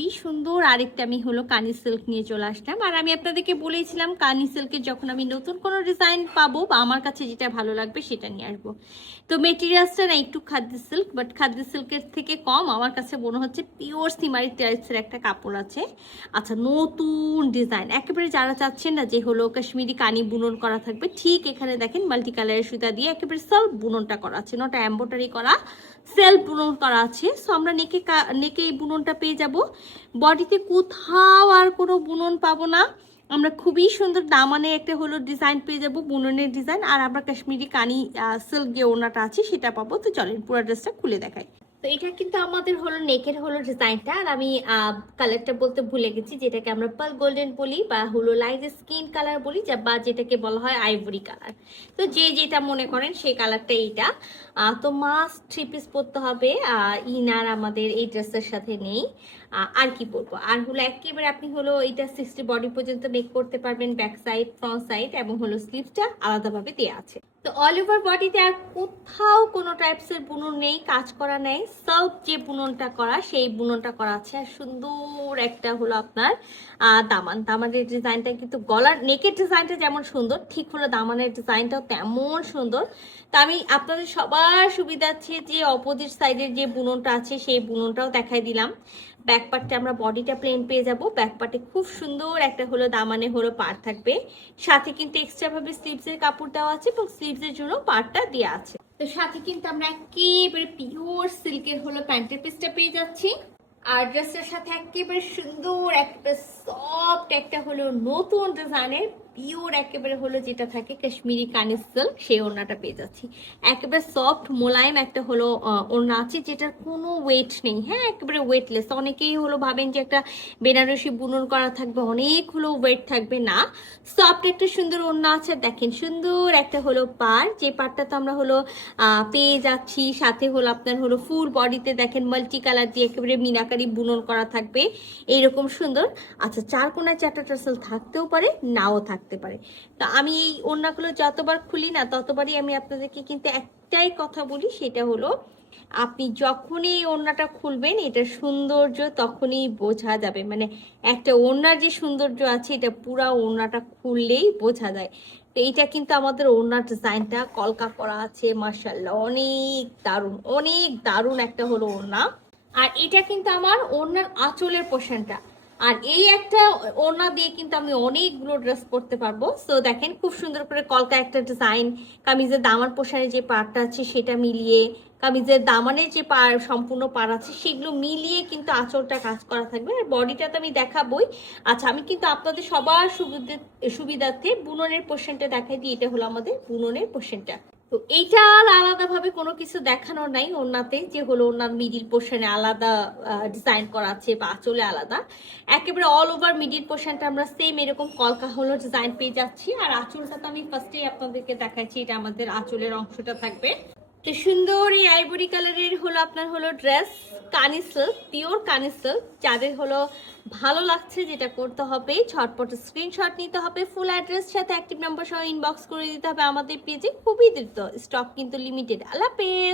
খুবই সুন্দর আরেকটা আমি হলো কানি সিল্ক নিয়ে চলে আসলাম। আর আমি আপনাদেরকে বলেছিলাম কানি সিল্কের যখন আমি নতুন কোনো ডিজাইন পাবো বা আমার কাছে যেটা ভালো লাগবে সেটা নিয়ে আসবো। তো মেটেরিয়ালসটা না একটু খাদ্য সিল্ক, বাট খাদ্য সিল্কের থেকে কম আমার কাছে মনে হচ্ছে পিওর সিমারি টাইপসের একটা কাপড় আছে। আচ্ছা, নতুন ডিজাইন একেবারে যারা চাচ্ছেন না যে হলো কাশ্মীরি কানি বুনন করা থাকবে, ঠিক এখানে দেখেন মাল্টি কালারের সুতা দিয়ে একেবারে সেলফ বুননটা করা আছে, নটা এম্ব্রয়ডারি করা, সেলফ বুনন করা আছে। সো আমরা নেকে এই বুননটা পেয়ে যাব, বডিতে কোথাও আর কোনো বুনন পাবো না। আমরা খুবই সুন্দর দামানে একটা হলো ডিজাইন পেয়ে যাব, বুননের ডিজাইন, আর আমরা কাশ্মীরি কানি সিল্ক যে ওড়নাটা আছে সেটা পাবো। তো চলেন পুরো ড্রেসটা খুলে দেখাই। তো এটা কিন্তু আমাদের হলো নেকের হলো ডিজাইনটা, আর আমি কালারটা বলতে ভুলে গেছি, যেটাকে আমরা পার্ল গোল্ডেন বলি বা হলো লাইট স্কিন কালার বলি, বা যেটাকে বলা হয় আইভরি কালার। তো যে যেটা মনে করেন সেই কালারটা এইটা। তো মাস্ট থ্রি পিস পরতে হবে, ইনার আমাদের এই ড্রেসের সাথে নেই। আর কি বলবো, আর হলো একেবারে আপনি হলো এটা 60 বডি পর্যন্ত মেক করতে পারবেন, ব্যাক সাইড ফ্রন্ট সাইড, এবং হলো স্লিভসটা আলাদাভাবে দেওয়া আছে। তো অল ওভার বডিতে আর কোথাও কোনো টাইপসের বুনন নেই, কাজ করা নেই, সেলফ যে বুননটা করা সেই বুননটা করা আছে। আর সুন্দর একটা হলো আপনার দামানের ডিজাইনটা কিন্তু গলার নেকের ডিজাইনটা যেমন সুন্দর, ঠিক হলো দামানের ডিজাইনটাও তেমন সুন্দর। তো আমি আপনাদের সবার সুবিধার্থে যে অপোজিট সাইডের যে বুননটা আছে সেই বুননটাও দেখাই দিলাম। ব্যাক পার্টে আমরা বডিটা প্লেন পেয়ে যাব, ব্যাক পার্টে খুব সুন্দর একটা হলো দামানে হলো পার্ট থাকবে, সাথে কিন্তু এক্সট্রা ভাবে স্লিভসের কাপড় দেওয়া আছে এবং স্লিভসের জন্য পার্টটা দেওয়া আছে। তো সাথে কিন্তু আমরা একেবারে পিওর সিল্কের হলো প্যান্টের পিসটা পেয়ে যাচ্ছি। আর ড্রেসটার সাথে একেবারে সুন্দর একেবারে সফট একটা হলো নতুন ডিজাইনের পিওর একেবারে হলো যেটা থাকে কাশ্মীরি কানি সিল্ক, সেই ওড়নাটা পেয়ে যাচ্ছি। একেবারে সফট মোলায়েম একটা হলো ওড়না আছে, যেটার কোনো ওয়েট নেই, হ্যাঁ একেবারে ওয়েটলেস। অনেকেই হলো ভাবেন যে একটা বেনারসি বুনন করা থাকবে অনেক হলো ওয়েট থাকবে, না, সফট একটা সুন্দর ওড়না আছে। দেখেন সুন্দর একটা হলো পার, যে পারটা তো আমরা হলো পেয়ে যাচ্ছি, সাথে হলো আপনার হলো ফুল বডিতে দেখেন মাল্টি কালার দিয়ে একেবারে মিনাকারি বুনন করা থাকবে, এইরকম সুন্দর। আচ্ছা, চার কোনায় চারটা টাসেল থাকতেও পারে, নাও থাকতে পারে। তো আমি এই ওড়নাগুলো যতবার খুলি না ততবারই আমি আপনাদেরকে কিন্তু একটাই কথা বলি, সেটা হলো আপনি যখনই এই ওড়নাটা খুলবেন এটার সৌন্দর্য তখনই বোঝা যাবে। মানে একটা ওড়নার যে সৌন্দর্য আছে এটা পুরা ওড়নাটা খুললেই বোঝা যায়। তো এইটা কিন্তু আমাদের ওড়নার ডিজাইনটা কলকা করা আছে, মাশাআল্লাহ অনেক দারুণ, অনেক দারুণ একটা হলো ওড়না। আর এটা কিন্তু আমার ওড়নার আঁচলের পোর্শনটা, আর এই একটা ওড়না দিয়ে কিন্তু আমি অনেকগুলো ড্রেস পরতে পারবো। সো দেখেন খুব সুন্দর করে কলকা একটা ডিজাইন, কামিজের দামান পোশানে যে পার্টটা আছে সেটা মিলিয়ে, কামিজের দামানের যে সম্পূর্ণ পাড় আছে সেগুলো মিলিয়ে কিন্তু আঁচলটা কাজ করা থাকবে। আর বডিটা তো আমি দেখাবই। আচ্ছা, আমি কিন্তু আপনাদের সবার সুবিধার্থে বুননের পোর্শনটা দেখাই দিই। এটা হলো আমাদের বুননের পোর্শনটা। তো এইটা আর আলাদাভাবে কোনো কিছু দেখানোর নাই ওড়নাতে, যে হলো ওড়নার মিডিল পোর্শনে আলাদা ডিজাইন করা আছে বা আঁচলে আলাদা, একেবারে অল ওভার মিডিল পোর্শনটা আমরা সেম এরকম কলকা হলো ডিজাইন পেয়ে যাচ্ছি। আর আঁচলটা তো আমি ফার্স্টেই আপনাদেরকে দেখাচ্ছি, এটা আমাদের আঁচলের অংশটা থাকবে। তো সুন্দর এই আইভরি কালারের হলো আপনার হলো ড্রেস, কানি সিল্ক, পিওর কানি সিল্ক। যাদের হলো ভালো লাগছে যেটা করতে হবে, ঝটপট স্ক্রিনশট নিতে হবে, ফুল অ্যাড্রেস সাথে অ্যাক্টিভ নাম্বার সহ ইনবক্স করে দিতে হবে আমাদের পেজে। খুবই দ্রুত, স্টক কিন্তু লিমিটেড। আল্লাহ হাফেজ।